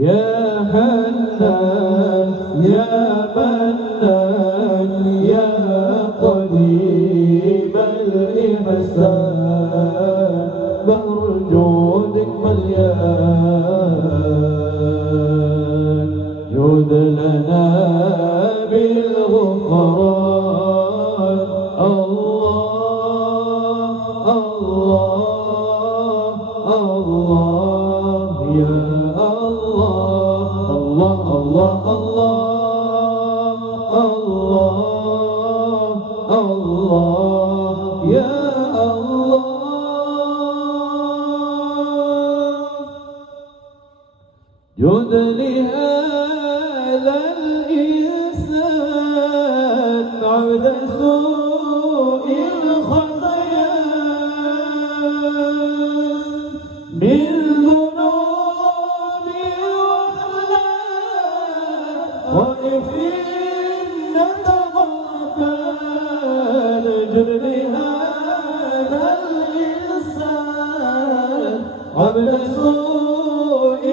يا حنان يا منان يا قديم الإحسان بحر جودك مليان جود لنا بالغفران الله الله الله يا الله الله الله الله الله يا الله جد لهذا الإنسان عبد سوء الخطايا من ذنوب وخلاء وإثم نتغفل جد لهذا الإنسان عبد سوء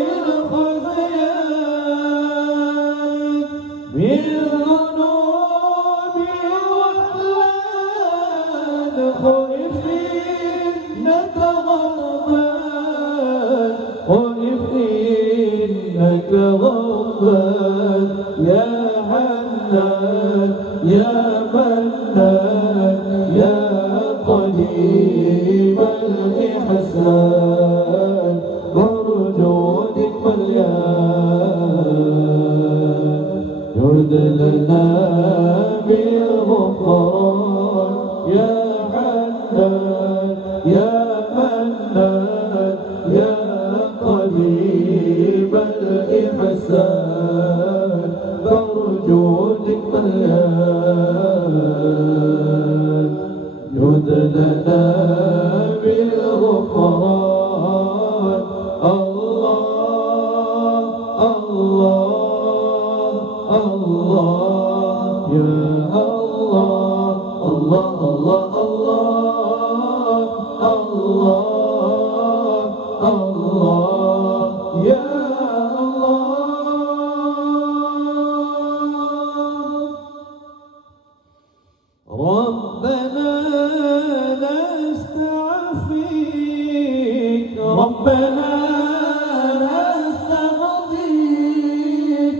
من ذنوب وحلال خائفين نتغفل خائفينك غفل يا حنان يا منان يا قديم الإحسان برجودك مليان جد لنا بالغفران يا حنان يا منان يا قديم الإحسان برجودك مليان جد لنا بالغفران الله الله الله يا الله الله الله الله الله الله يا الله ربنا نستعفيك ربنا نستغفرك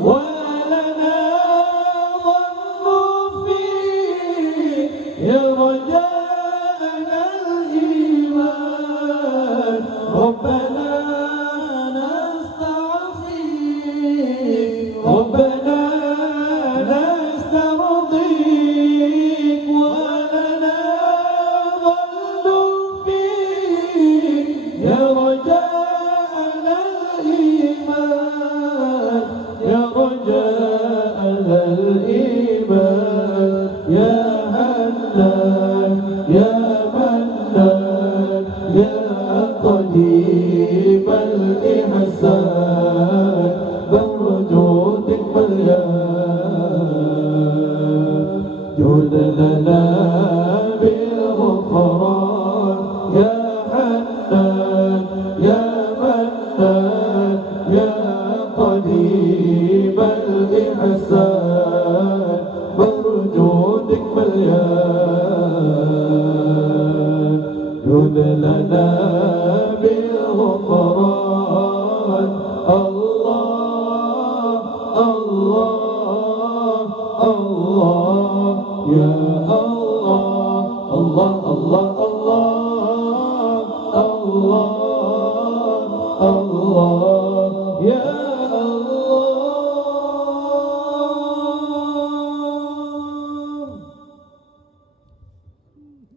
ولنا ظن فيك يا رجاءنا الإيمان ربنا نستعفيك ربنا نسترضيك ولنا ظن فيك يا رجاءنا الإيمان يا رجاءنا الإيمان يا حنان يا منان يا قديم الإحسان برجودك مليان جد لنا بالغفران يا حنان يا منان يا قديم الإحسان برجودك مليان جد لنا بالغفران